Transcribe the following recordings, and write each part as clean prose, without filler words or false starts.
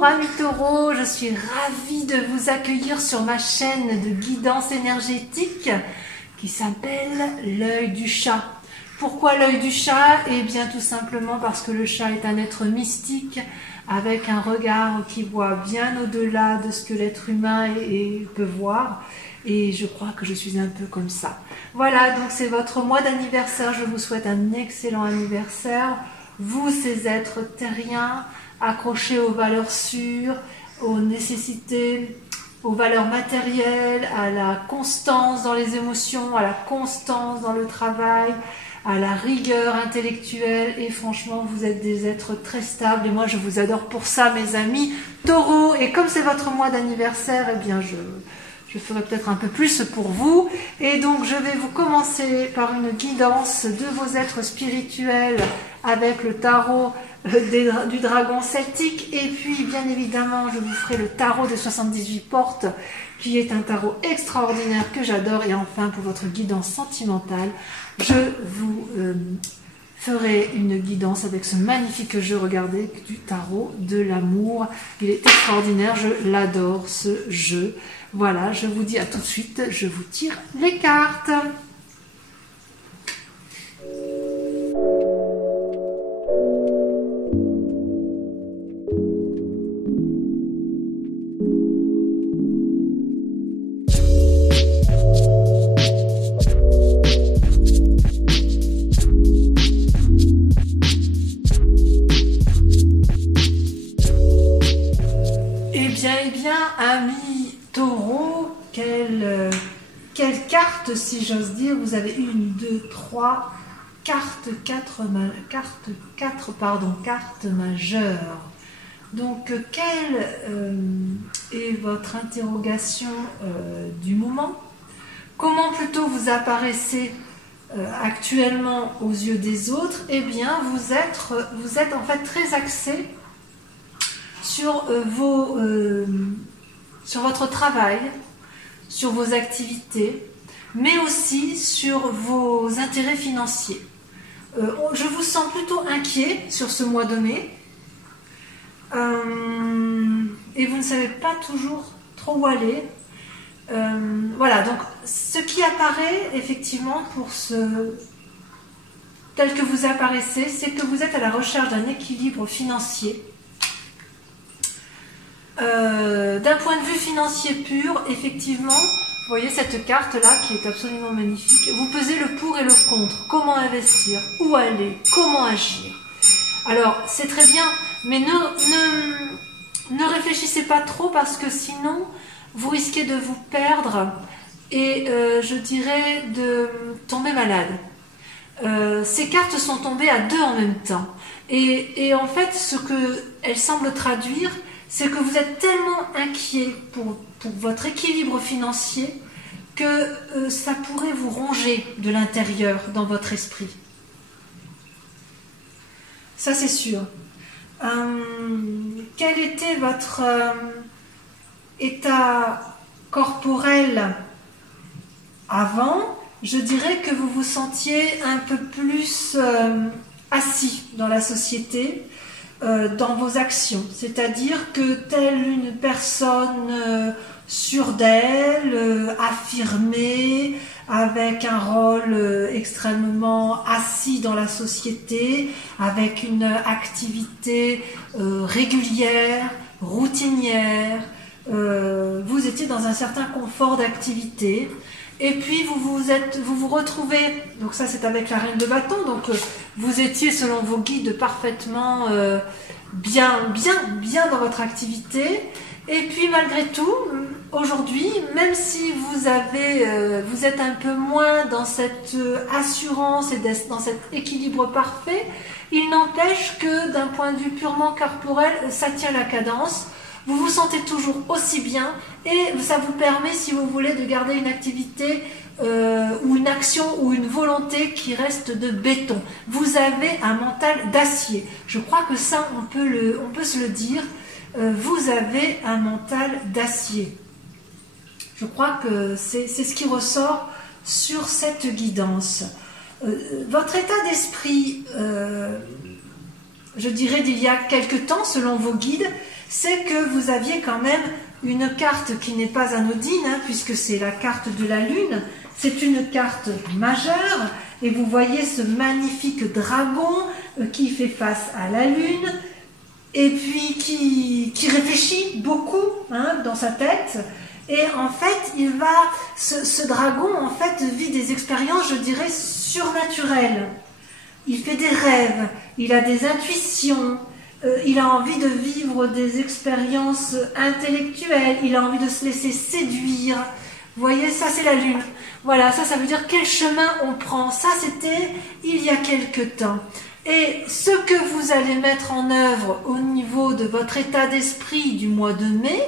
Bonjour amis taureaux, je suis ravie de vous accueillir sur ma chaîne de guidance énergétique qui s'appelle l'œil du chat. Pourquoi l'œil du chat? Eh bien tout simplement parce que le chat est un être mystique avec un regard qui voit bien au-delà de ce que l'être humain peut voir. Et je crois que je suis un peu comme ça. Voilà, donc c'est votre mois d'anniversaire. Je vous souhaite un excellent anniversaire. Vous, ces êtres terriens, accrochés aux valeurs sûres, aux nécessités, aux valeurs matérielles, à la constance dans les émotions, à la constance dans le travail, à la rigueur intellectuelle. Et franchement, vous êtes des êtres très stables. Et moi, je vous adore pour ça, mes amis taureaux. Et comme c'est votre mois d'anniversaire, eh bien, je ferai peut-être un peu plus pour vous. Et donc, je vais vous commencer par une guidance de vos êtres spirituels avec le tarot du dragon celtique. Et puis, bien évidemment, je vous ferai le tarot des 78 portes, qui est un tarot extraordinaire que j'adore. Et enfin, pour votre guidance sentimentale, je vous ferai une guidance avec ce magnifique jeu, regardez, du tarot de l'amour. Il est extraordinaire, je l'adore, ce jeu. Voilà, je vous dis à tout de suite, je vous tire les cartes. Eh bien, amis taureau, quelle carte, si j'ose dire, vous avez 1, 2, 3 cartes, 4 majeures. Donc, quelle est votre interrogation du moment? Comment plutôt vous apparaissez actuellement aux yeux des autres? Eh bien, vous êtes en fait très axé sur sur votre travail, sur vos activités, mais aussi sur vos intérêts financiers. Je vous sens plutôt inquiet sur ce mois de mai et vous ne savez pas toujours trop où aller. Voilà, donc ce qui apparaît effectivement tel que vous apparaissez, c'est que vous êtes à la recherche d'un équilibre financier. D'un point de vue financier pur, effectivement, vous voyez cette carte-là qui est absolument magnifique. Vous pesez le pour et le contre. Comment investir? Où aller? Comment agir? Alors, c'est très bien, mais ne réfléchissez pas trop parce que sinon, vous risquez de vous perdre et je dirais de tomber malade. Ces cartes sont tombées à 2 en même temps. Et en fait, ce qu'elles semblent traduire, c'est que vous êtes tellement inquiet pour votre équilibre financier que ça pourrait vous ronger de l'intérieur dans votre esprit. Ça, c'est sûr. Quel était votre état corporel avant? Je dirais que vous vous sentiez un peu plus assis dans la société, dans vos actions, c'est-à-dire que telle une personne sûre d'elle, affirmée, avec un rôle extrêmement assis dans la société, avec une activité régulière, routinière, vous étiez dans un certain confort d'activité. Et puis vous vous retrouvez, donc ça c'est avec la reine de bâton, donc vous étiez selon vos guides parfaitement bien dans votre activité. Et puis malgré tout, aujourd'hui, même si vous êtes un peu moins dans cette assurance et dans cet équilibre parfait, il n'empêche que d'un point de vue purement corporel, ça tient la cadence. Vous vous sentez toujours aussi bien et ça vous permet, si vous voulez, de garder une activité ou une action ou une volonté qui reste de béton. Vous avez un mental d'acier. Je crois que ça, on peut se le dire. Vous avez un mental d'acier. Je crois que c'est ce qui ressort sur cette guidance. Votre état d'esprit, je dirais d'il y a quelque temps, selon vos guides, c'est que vous aviez quand même une carte qui n'est pas anodine, hein, puisque c'est la carte de la Lune. C'est une carte majeure, et vous voyez ce magnifique dragon qui fait face à la Lune, et puis qui réfléchit beaucoup, hein, dans sa tête. Et en fait, ce dragon en fait vit des expériences, je dirais, surnaturelles. Il fait des rêves, il a des intuitions, il a envie de vivre des expériences intellectuelles, il a envie de se laisser séduire. Vous voyez, ça c'est la Lune. Voilà, ça veut dire quel chemin on prend. Ça c'était il y a quelque temps. Et ce que vous allez mettre en œuvre au niveau de votre état d'esprit du mois de mai,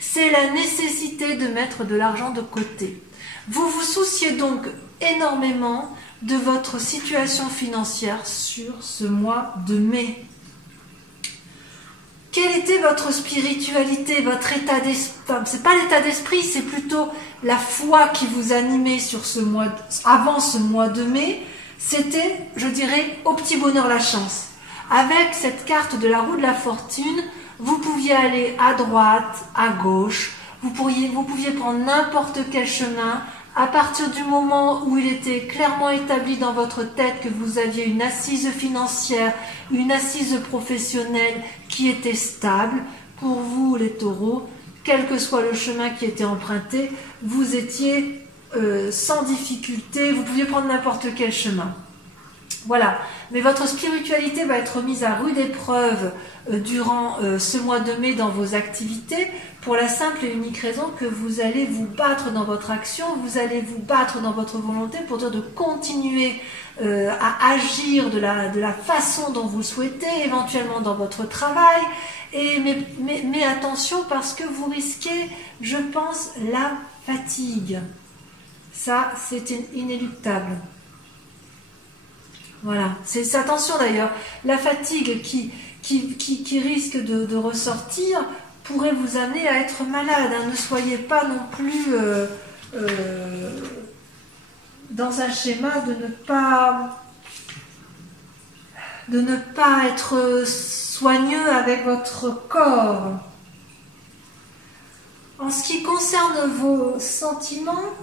c'est la nécessité de mettre de l'argent de côté. Vous vous souciez donc énormément de votre situation financière sur ce mois de mai. Quelle était votre spiritualité, votre état d'esprit? Enfin, c'est pas l'état d'esprit, c'est plutôt la foi qui vous animait sur ce mois, avant ce mois de mai. C'était, je dirais, au petit bonheur la chance. Avec cette carte de la roue de la fortune, vous pouviez aller à droite, à gauche, vous pouviez prendre n'importe quel chemin. À partir du moment où il était clairement établi dans votre tête que vous aviez une assise financière, une assise professionnelle qui était stable, pour vous les taureaux, quel que soit le chemin qui était emprunté, vous étiez sans difficulté, vous pouviez prendre n'importe quel chemin. Voilà, mais votre spiritualité va être mise à rude épreuve durant ce mois de mai dans vos activités, pour la simple et unique raison que vous allez vous battre dans votre action, vous allez vous battre dans votre volonté pour dire de continuer à agir de la façon dont vous le souhaitez, éventuellement dans votre travail, mais attention parce que vous risquez, je pense, la fatigue. Ça, c'est inéluctable. Voilà, c'est attention d'ailleurs, la fatigue qui risque de ressortir pourrait vous amener à être malade, hein. Ne soyez pas non plus dans un schéma de ne pas être soigneux avec votre corps. En ce qui concerne vos sentiments,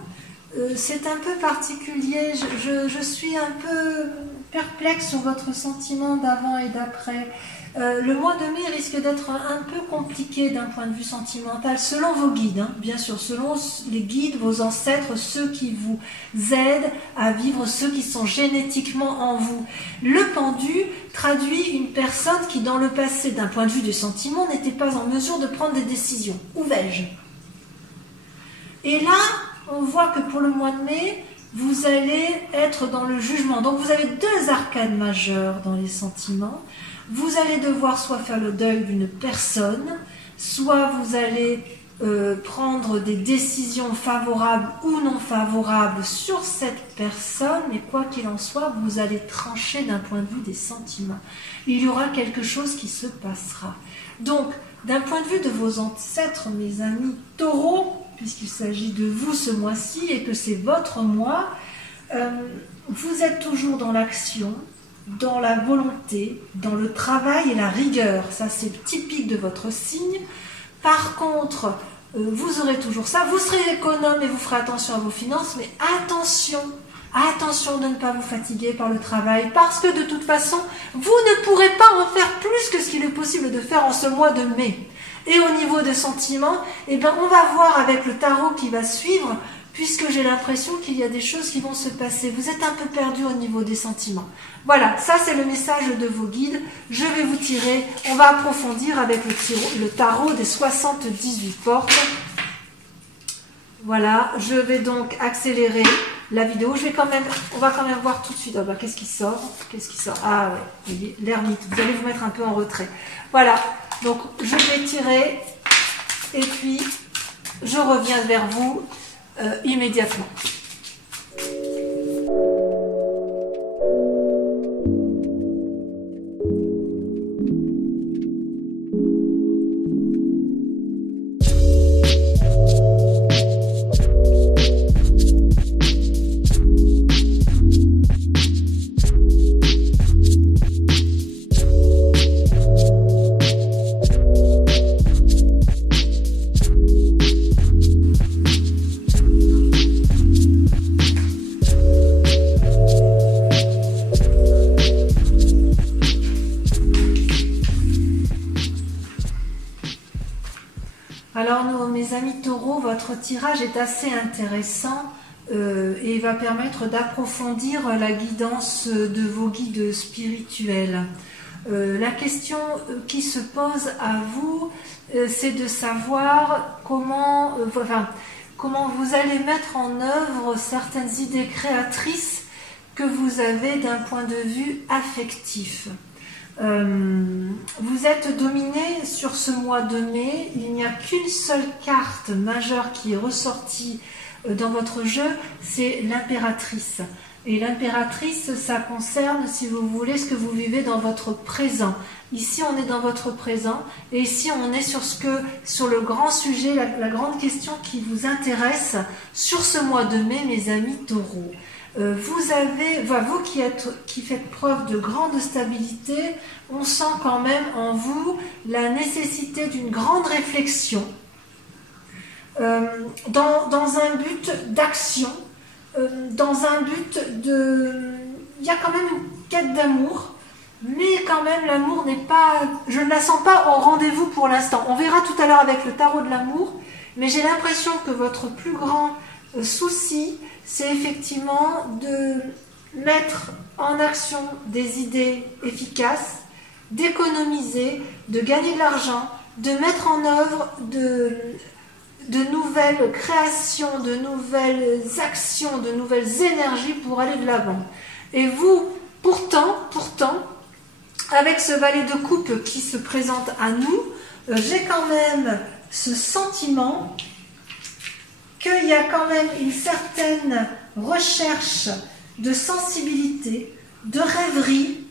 c'est un peu particulier, je suis un peu perplexe sur votre sentiment d'avant et d'après. Le mois de mai risque d'être un peu compliqué d'un point de vue sentimental, selon vos guides, hein, bien sûr, selon les guides, vos ancêtres, ceux qui vous aident à vivre, ceux qui sont génétiquement en vous. Le pendu traduit une personne qui, dans le passé, d'un point de vue des sentiments, n'était pas en mesure de prendre des décisions. Où vais-je? Et là, on voit que pour le mois de mai, vous allez être dans le jugement. Donc vous avez deux arcanes majeures dans les sentiments. Vous allez devoir soit faire le deuil d'une personne, soit vous allez prendre des décisions favorables ou non favorables sur cette personne, mais quoi qu'il en soit, vous allez trancher d'un point de vue des sentiments. Il y aura quelque chose qui se passera. Donc, d'un point de vue de vos ancêtres, mes amis taureaux, puisqu'il s'agit de vous ce mois-ci et que c'est votre mois, vous êtes toujours dans l'action, dans la volonté, dans le travail et la rigueur. Ça, c'est typique de votre signe. Par contre, vous aurez toujours ça. Vous serez économe et vous ferez attention à vos finances, mais attention de ne pas vous fatiguer par le travail, parce que de toute façon, vous ne pourrez pas en faire plus que ce qu'il est possible de faire en ce mois de mai. Et au niveau des sentiments, eh bien, on va voir avec le tarot qui va suivre, puisque j'ai l'impression qu'il y a des choses qui vont se passer. Vous êtes un peu perdu au niveau des sentiments. Voilà, ça c'est le message de vos guides. Je vais vous tirer, on va approfondir avec le tarot des 78 portes. Voilà, je vais donc accélérer la vidéo. On va quand même voir tout de suite. Oh bah, qu'est-ce qui sort? Ah ouais, l'ermite. Vous allez vous mettre un peu en retrait. Voilà, donc je vais tirer et puis je reviens vers vous immédiatement. votre tirage est assez intéressant et va permettre d'approfondir la guidance de vos guides spirituels. La question qui se pose à vous, c'est de savoir comment vous allez mettre en œuvre certaines idées créatrices que vous avez d'un point de vue affectif. Vous êtes dominé sur ce mois de mai. Il n'y a qu'une seule carte majeure qui est ressortie dans votre jeu, c'est l'impératrice. Et l'impératrice, ça concerne, si vous voulez, ce que vous vivez dans votre présent. Ici, on est dans votre présent, et ici, on est sur le grand sujet, la grande question qui vous intéresse sur ce mois de mai, mes amis taureaux. Vous qui faites preuve de grande stabilité, on sent quand même en vous la nécessité d'une grande réflexion dans un but d'action, dans un but de... Il y a quand même une quête d'amour, mais quand même l'amour n'est pas... Je ne la sens pas au rendez-vous pour l'instant. On verra tout à l'heure avec le tarot de l'amour, mais j'ai l'impression que votre plus grand souci, c'est effectivement de mettre en action des idées efficaces, d'économiser, de gagner de l'argent, de mettre en œuvre de nouvelles créations, de nouvelles actions, de nouvelles énergies pour aller de l'avant. Et vous, pourtant, avec ce valet de coupe qui se présente à nous, j'ai quand même ce sentiment qu'il y a quand même une certaine recherche de sensibilité, de rêverie,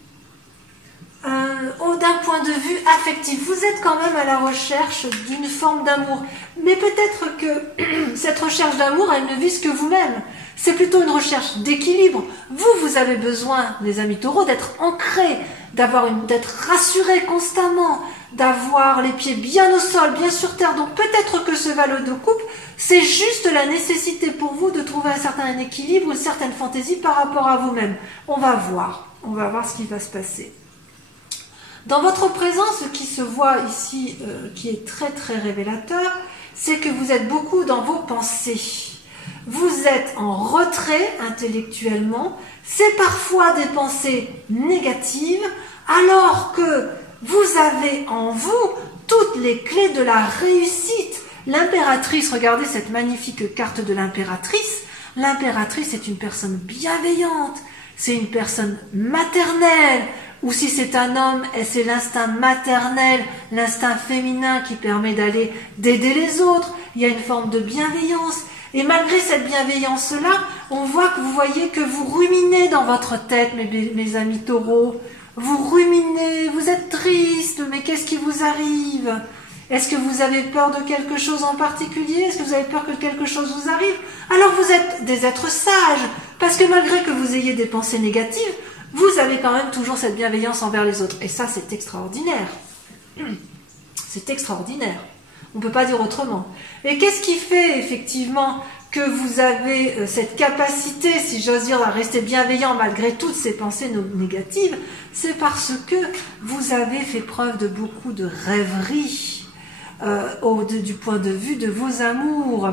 d'un point de vue affectif. Vous êtes quand même à la recherche d'une forme d'amour. Mais peut-être que cette recherche d'amour, elle ne vise que vous-même. C'est plutôt une recherche d'équilibre. Vous avez besoin, les amis taureaux, d'être ancrés, d'être rassurés constamment, d'avoir les pieds bien au sol, bien sur terre. Donc peut-être que ce valet de coupe, c'est juste la nécessité pour vous de trouver un certain équilibre, une certaine fantaisie par rapport à vous-même. On va voir ce qui va se passer. Dans votre présent, ce qui se voit ici, qui est très très révélateur, c'est que vous êtes beaucoup dans vos pensées. Vous êtes en retrait intellectuellement, c'est parfois des pensées négatives, alors que vous avez en vous toutes les clés de la réussite. L'impératrice, regardez cette magnifique carte de l'impératrice. L'impératrice est une personne bienveillante, c'est une personne maternelle, ou si c'est un homme, c'est l'instinct maternel, l'instinct féminin qui permet d'aider les autres. Il y a une forme de bienveillance. Et malgré cette bienveillance-là, on voit que vous voyez que vous ruminez dans votre tête, mes amis taureaux. Vous ruminez, vous êtes triste, mais qu'est-ce qui vous arrive? Est-ce que vous avez peur de quelque chose en particulier? Est-ce que vous avez peur que quelque chose vous arrive? Alors vous êtes des êtres sages, parce que malgré que vous ayez des pensées négatives, vous avez quand même toujours cette bienveillance envers les autres. Et ça, c'est extraordinaire. C'est extraordinaire. On ne peut pas dire autrement. Et qu'est-ce qui fait effectivement que vous avez cette capacité, si j'ose dire, à rester bienveillant malgré toutes ces pensées négatives? C'est parce que vous avez fait preuve de beaucoup de rêverie du point de vue de vos amours.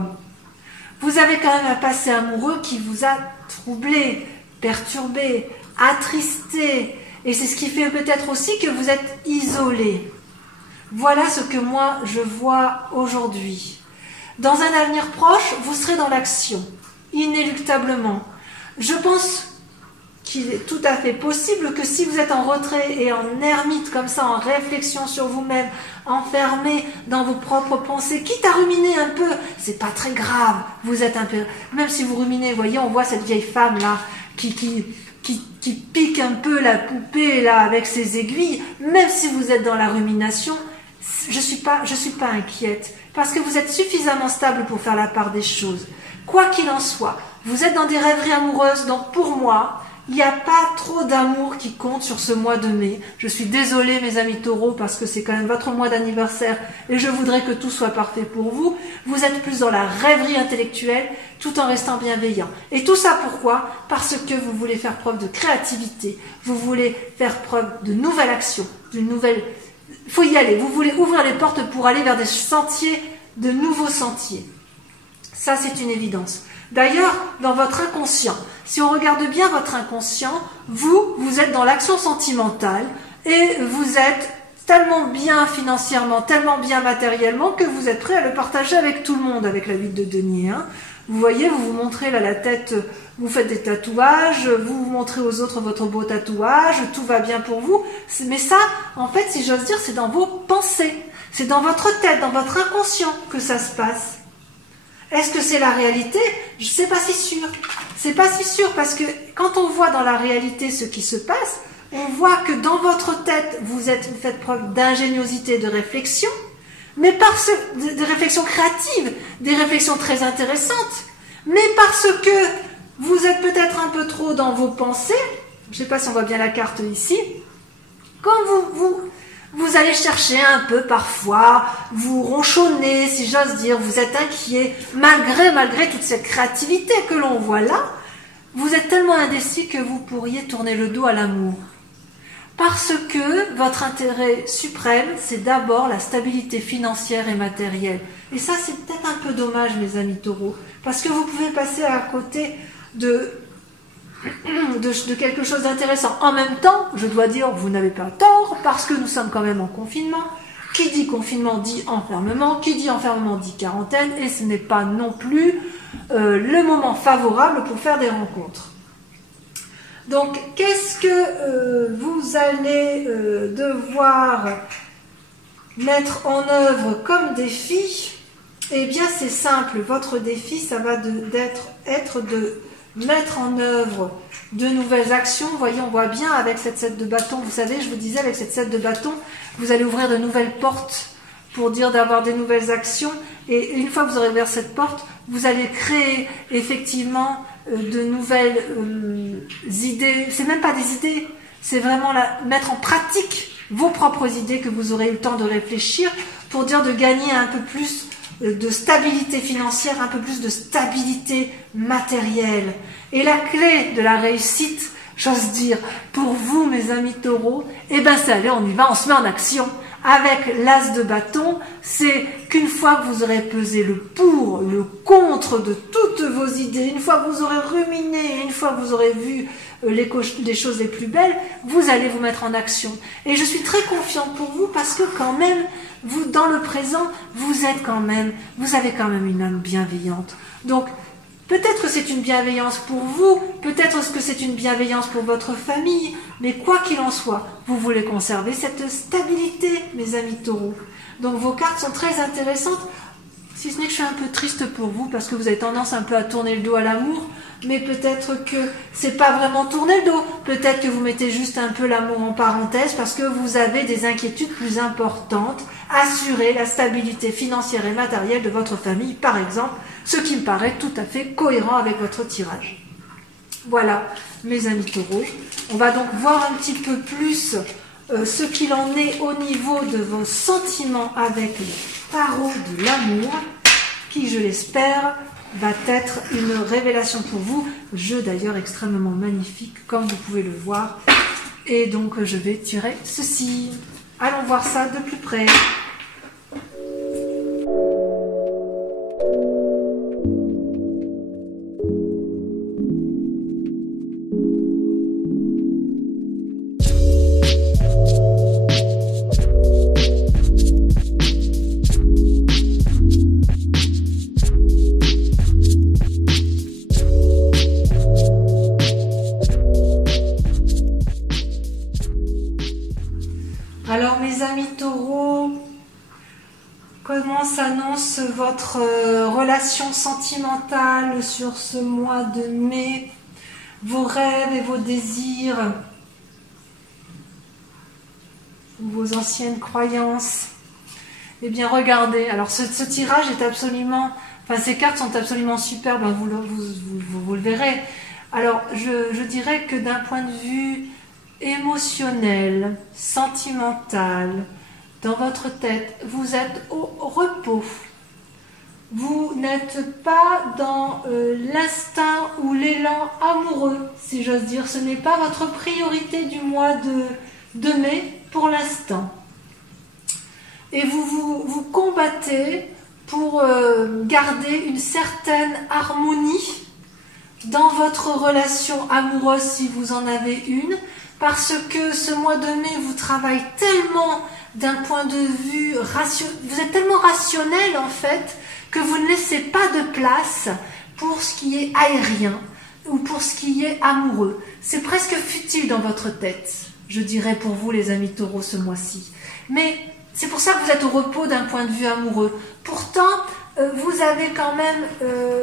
Vous avez quand même un passé amoureux qui vous a troublé, perturbé, attristé, et c'est ce qui fait peut-être aussi que vous êtes isolé. Voilà ce que moi je vois aujourd'hui. Dans un avenir proche, vous serez dans l'action, inéluctablement. Je pense qu'il est tout à fait possible que si vous êtes en retrait et en ermite comme ça, en réflexion sur vous-même, enfermé dans vos propres pensées, quitte à ruminer un peu, c'est pas très grave. Vous êtes un peu, même si vous ruminez, vous voyez, on voit cette vieille femme là qui pique un peu la poupée là avec ses aiguilles. Même si vous êtes dans la rumination, je suis pas inquiète, parce que vous êtes suffisamment stable pour faire la part des choses. Quoi qu'il en soit, vous êtes dans des rêveries amoureuses, donc pour moi, il n'y a pas trop d'amour qui compte sur ce mois de mai. Je suis désolée, mes amis taureaux, parce que c'est quand même votre mois d'anniversaire et je voudrais que tout soit parfait pour vous. Vous êtes plus dans la rêverie intellectuelle tout en restant bienveillant. Et tout ça pourquoi? Parce que vous voulez faire preuve de créativité, vous voulez faire preuve de nouvelle action, d'une nouvelle... Il faut y aller, vous voulez ouvrir les portes pour aller vers des sentiers, de nouveaux sentiers. Ça, c'est une évidence. D'ailleurs, dans votre inconscient, si on regarde bien votre inconscient, vous êtes dans l'action sentimentale et vous êtes tellement bien financièrement, tellement bien matériellement que vous êtes prêt à le partager avec tout le monde, avec la huile de denier. Hein. Vous voyez, vous vous montrez là la tête, vous faites des tatouages, vous montrez aux autres votre beau tatouage, tout va bien pour vous. Mais ça, en fait, si j'ose dire, c'est dans vos pensées. C'est dans votre tête, dans votre inconscient que ça se passe. Est-ce que c'est la réalité? Je ne sais pas si sûr. C'est pas si sûr parce que quand on voit dans la réalité ce qui se passe, on voit que dans votre tête, vous faites preuve d'ingéniosité, de réflexion, mais des réflexions créatives, des réflexions très intéressantes, mais parce que vous êtes peut-être un peu trop dans vos pensées, je ne sais pas si on voit bien la carte ici, quand vous allez chercher un peu parfois, vous ronchonnez, si j'ose dire, vous êtes inquiet, malgré toute cette créativité que l'on voit là, vous êtes tellement indécis que vous pourriez tourner le dos à l'amour. Parce que votre intérêt suprême, c'est d'abord la stabilité financière et matérielle. Et ça, c'est peut-être un peu dommage, mes amis taureaux, parce que vous pouvez passer à côté de quelque chose d'intéressant. En même temps, je dois dire, vous n'avez pas tort, parce que nous sommes quand même en confinement. Qui dit confinement dit enfermement, qui dit enfermement dit quarantaine, et ce n'est pas non plus le moment favorable pour faire des rencontres. Donc, qu'est-ce que vous allez devoir mettre en œuvre comme défi? Eh bien, c'est simple. Votre défi, ça va être de mettre en œuvre de nouvelles actions. Vous voyez, on voit bien avec cette 7 de bâton. Vous savez, je vous disais, avec cette 7 de bâton, vous allez ouvrir de nouvelles portes pour dire d'avoir des nouvelles actions. Et une fois que vous aurez ouvert cette porte, vous allez créer effectivement de nouvelles idées. C'est même pas des idées, c'est vraiment mettre en pratique vos propres idées que vous aurez eu le temps de réfléchir pour dire de gagner un peu plus de stabilité financière, un peu plus de stabilité matérielle. Et la clé de la réussite, j'ose dire, pour vous, mes amis taureaux, eh ben c'est allez, on y va, on se met en action. Avec l'as de bâton, c'est qu'une fois que vous aurez pesé le pour, le contre de toutes vos idées, une fois que vous aurez ruminé, une fois que vous aurez vu les choses les plus belles, vous allez vous mettre en action. Et je suis très confiante pour vous parce que quand même, vous, dans le présent, vous avez quand même une âme bienveillante. Donc, peut-être que c'est une bienveillance pour vous, peut-être que c'est une bienveillance pour votre famille, mais quoi qu'il en soit, vous voulez conserver cette stabilité, mes amis taureaux. Donc vos cartes sont très intéressantes, si ce n'est que je suis un peu triste pour vous, parce que vous avez tendance un peu à tourner le dos à l'amour, mais peut-être que c'est pas vraiment tourner le dos, peut-être que vous mettez juste un peu l'amour en parenthèse, parce que vous avez des inquiétudes plus importantes, assurer la stabilité financière et matérielle de votre famille, par exemple, ce qui me paraît tout à fait cohérent avec votre tirage. Voilà, mes amis taureaux. On va donc voir un petit peu plus ce qu'il en est au niveau de vos sentiments avec le tarot de l'amour, qui, je l'espère, va être une révélation pour vous. Jeu d'ailleurs extrêmement magnifique, comme vous pouvez le voir. Et donc, je vais tirer ceci. Allons voir ça de plus près. Alors mes amis taureaux, comment s'annonce votre relation sentimentale sur ce mois de mai? Vos rêves et vos désirs, vos anciennes croyances? Eh bien regardez, alors ce tirage est absolument, enfin ces cartes sont absolument superbes, vous le verrez. Alors je dirais que d'un point de vue émotionnel, sentimental, dans votre tête, vous êtes au repos. Vous n'êtes pas dans l'instinct ou l'élan amoureux, si j'ose dire. Ce n'est pas votre priorité du mois de mai pour l'instant. Et vous combattez pour garder une certaine harmonie dans votre relation amoureuse si vous en avez une, parce que ce mois de mai vous travaille tellement d'un point de vue rationnel, vous êtes tellement rationnel en fait, que vous ne laissez pas de place pour ce qui est aérien ou pour ce qui est amoureux. C'est presque futile dans votre tête, je dirais pour vous les amis taureaux ce mois-ci. Mais c'est pour ça que vous êtes au repos d'un point de vue amoureux. Pourtant, vous avez quand même,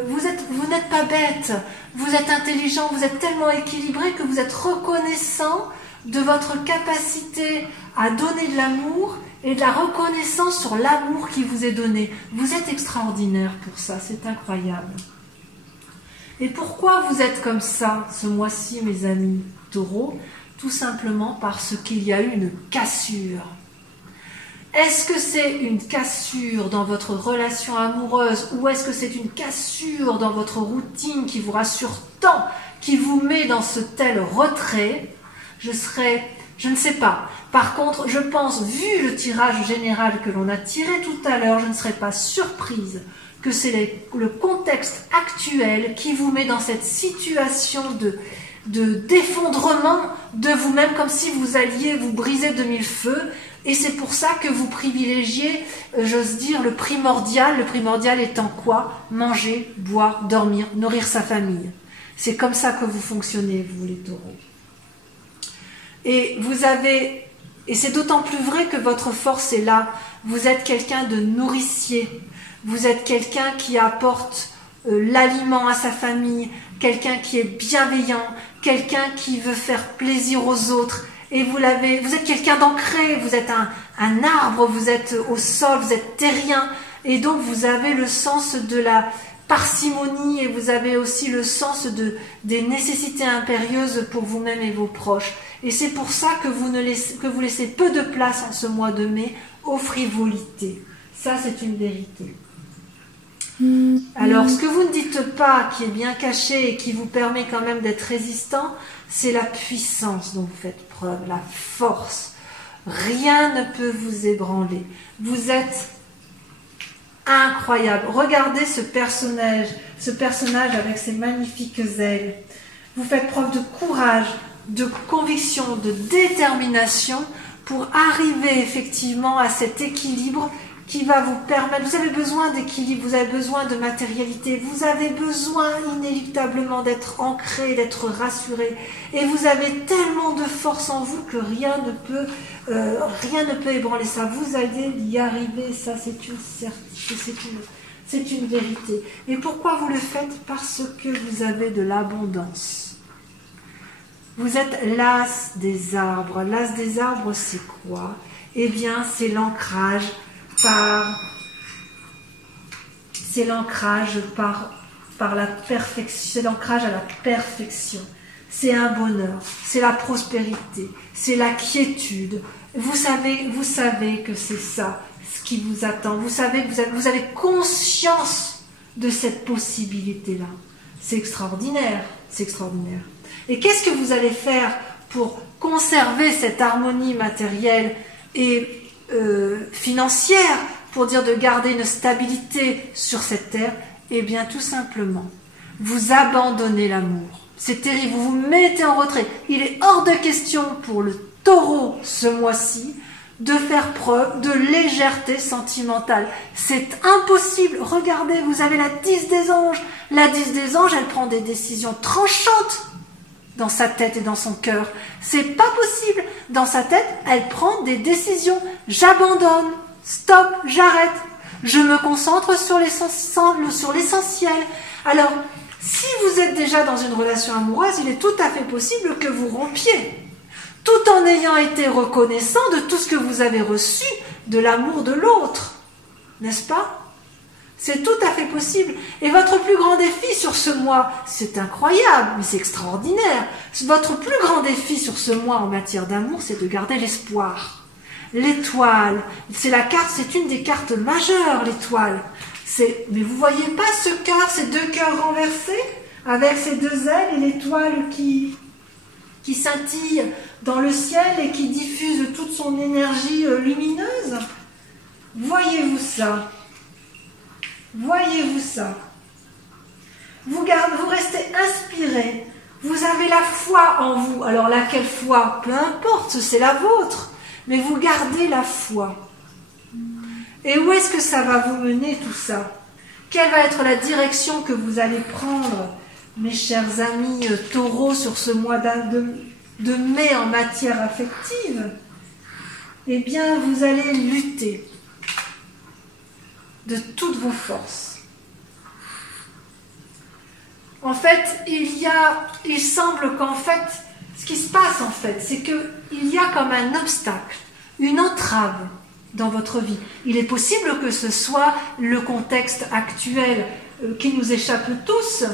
vous n'êtes pas bête, vous êtes intelligent, vous êtes tellement équilibré que vous êtes reconnaissant de votre capacité à donner de l'amour et de la reconnaissance sur l'amour qui vous est donné. Vous êtes extraordinaire pour ça, c'est incroyable. Et pourquoi vous êtes comme ça ce mois-ci, mes amis taureaux? Tout simplement parce qu'il y a eu une cassure. Est-ce que c'est une cassure dans votre relation amoureuse ou est-ce que c'est une cassure dans votre routine qui vous rassure tant, qui vous met dans ce tel retrait? Je ne sais pas. Par contre, je pense, vu le tirage général que l'on a tiré tout à l'heure, je ne serais pas surprise que c'est le contexte actuel qui vous met dans cette situation d'effondrement de vous-même, comme si vous alliez vous briser de mille feux. Et c'est pour ça que vous privilégiez, j'ose dire, le primordial. Le primordial étant quoi? Manger, boire, dormir, nourrir sa famille. C'est comme ça que vous fonctionnez, vous les taureaux. Et c'est d'autant plus vrai que votre force est là. Vous êtes quelqu'un de nourricier. Vous êtes quelqu'un qui apporte l'aliment à sa famille, quelqu'un qui est bienveillant, quelqu'un qui veut faire plaisir aux autres. Et vous êtes quelqu'un d'ancré, vous êtes un arbre, vous êtes au sol, vous êtes terrien. Et donc vous avez le sens de la parcimonie et vous avez aussi le sens des nécessités impérieuses pour vous-même et vos proches. Et c'est pour ça que vous laissez peu de place en ce mois de mai aux frivolités. Ça, c'est une vérité. Alors, ce que vous ne dites pas, qui est bien caché et qui vous permet quand même d'être résistant, c'est la puissance dont vous faites preuve, la force. Rien ne peut vous ébranler. Vous êtes incroyable. Regardez ce personnage avec ses magnifiques ailes. Vous faites preuve de courage, de conviction, de détermination pour arriver effectivement à cet équilibre qui va vous permettre, vous avez besoin d'équilibre, vous avez besoin de matérialité, vous avez besoin inéluctablement d'être ancré, d'être rassuré, et vous avez tellement de force en vous que rien ne peut ébranler ça. Vous allez y arriver, ça c'est une certitude, c'est une vérité. Et pourquoi vous le faites? Parce que vous avez de l'abondance. Vous êtes l'as des arbres. L'as des arbres, c'est quoi? Eh bien, c'est l'ancrage par la perfection, c'est l'ancrage à la perfection. C'est un bonheur, c'est la prospérité, c'est la quiétude. Vous savez que c'est ça ce qui vous attend. Vous savez que vous avez conscience de cette possibilité-là. C'est extraordinaire, c'est extraordinaire. Et qu'est-ce que vous allez faire pour conserver cette harmonie matérielle et financière, pour dire de garder une stabilité sur cette terre? Eh bien, tout simplement, vous abandonnez l'amour. C'est terrible, vous vous mettez en retrait. Il est hors de question pour le taureau ce mois-ci de faire preuve de légèreté sentimentale. C'est impossible. Regardez, vous avez la 10 des anges. La 10 des anges, elle prend des décisions tranchantes dans sa tête et dans son cœur. C'est pas possible. Dans sa tête, elle prend des décisions. J'abandonne. Stop, j'arrête. Je me concentre sur l'essentiel. Alors, si vous êtes déjà dans une relation amoureuse, il est tout à fait possible que vous rompiez, tout en ayant été reconnaissant de tout ce que vous avez reçu de l'amour de l'autre. N'est-ce pas? C'est tout à fait possible. Et votre plus grand défi sur ce mois, c'est incroyable, mais c'est extraordinaire. Votre plus grand défi sur ce mois en matière d'amour, c'est de garder l'espoir. L'étoile, c'est une des cartes majeures, l'étoile. Mais vous voyez pas ce cœur, ces deux cœurs renversés, avec ces deux ailes et l'étoile qui scintille dans le ciel et qui diffuse toute son énergie lumineuse? Voyez-vous ça? Voyez-vous ça? Vous restez inspiré. Vous avez la foi en vous. Alors laquelle foi? Peu importe, c'est la vôtre. Mais vous gardez la foi. Et où est-ce que ça va vous mener tout ça? Quelle va être la direction que vous allez prendre, mes chers amis taureaux, sur ce mois de mai en matière affective? Eh bien, vous allez lutter de toutes vos forces. En fait, il semble qu'en fait, ce qui se passe en fait, c'est qu'il y a comme un obstacle, une entrave dans votre vie. Il est possible que ce soit le contexte actuel qui nous échappe tous.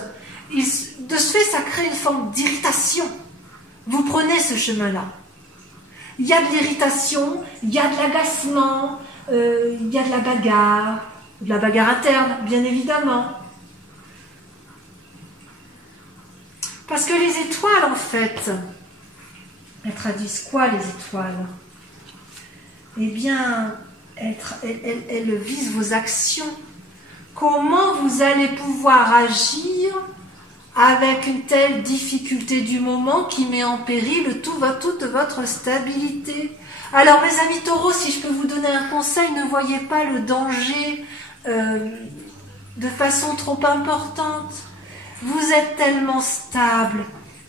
De ce fait, ça crée une forme d'irritation. Vous prenez ce chemin-là. Il y a de l'irritation, il y a de l'agacement, il y a de la bagarre interne, bien évidemment. Parce que les étoiles, en fait, elles traduisent quoi, les étoiles? Eh bien, elles visent vos actions. Comment vous allez pouvoir agir avec une telle difficulté du moment qui met en péril toute votre stabilité? Alors, mes amis taureaux, si je peux vous donner un conseil, ne voyez pas le danger de façon trop importante. Vous êtes tellement stable,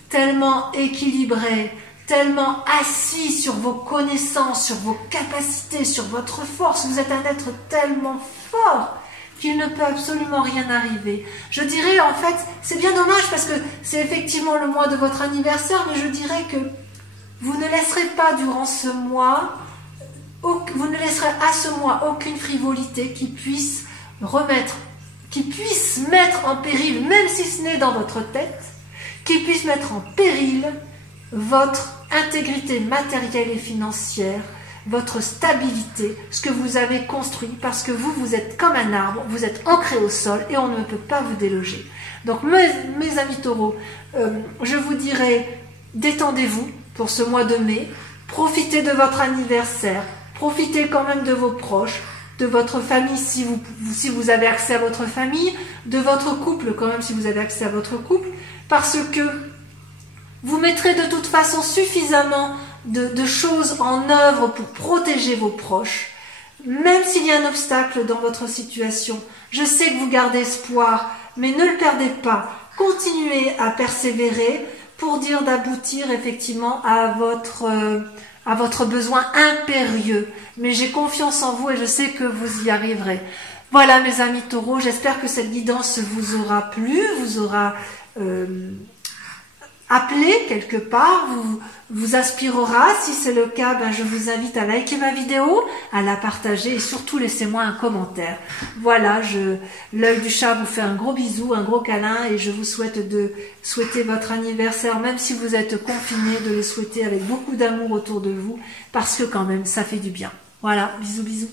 tellement équilibré, tellement assis sur vos connaissances, sur vos capacités, sur votre force. Vous êtes un être tellement fort qu'il ne peut absolument rien arriver. Je dirais, en fait, c'est bien dommage parce que c'est effectivement le mois de votre anniversaire, mais je dirais que vous ne laisserez pas durant ce mois, vous ne laisserez à ce mois aucune frivolité qui puisse mettre en péril, même si ce n'est dans votre tête, qui puisse mettre en péril votre intégrité matérielle et financière, votre stabilité, ce que vous avez construit, parce que vous êtes comme un arbre, vous êtes ancré au sol et on ne peut pas vous déloger. Donc mes amis taureaux, je vous dirais, détendez-vous pour ce mois de mai, profitez de votre anniversaire, profitez quand même de vos proches, de votre famille si vous avez accès à votre famille, de votre couple quand même si vous avez accès à votre couple, parce que vous mettrez de toute façon suffisamment de choses en œuvre pour protéger vos proches, même s'il y a un obstacle dans votre situation. Je sais que vous gardez espoir, mais ne le perdez pas. Continuez à persévérer pour dire d'aboutir effectivement à votre besoin impérieux. Mais j'ai confiance en vous et je sais que vous y arriverez. Voilà mes amis taureaux, j'espère que cette guidance vous aura plu, vous aura appelé quelque part, vous inspirera. Si c'est le cas, je vous invite à liker ma vidéo, à la partager et surtout laissez-moi un commentaire. Voilà, l'œil du chat vous fait un gros bisou, un gros câlin et je vous souhaite de souhaiter votre anniversaire, même si vous êtes confinés, de les souhaiter avec beaucoup d'amour autour de vous parce que quand même ça fait du bien. Voilà, bisous bisous.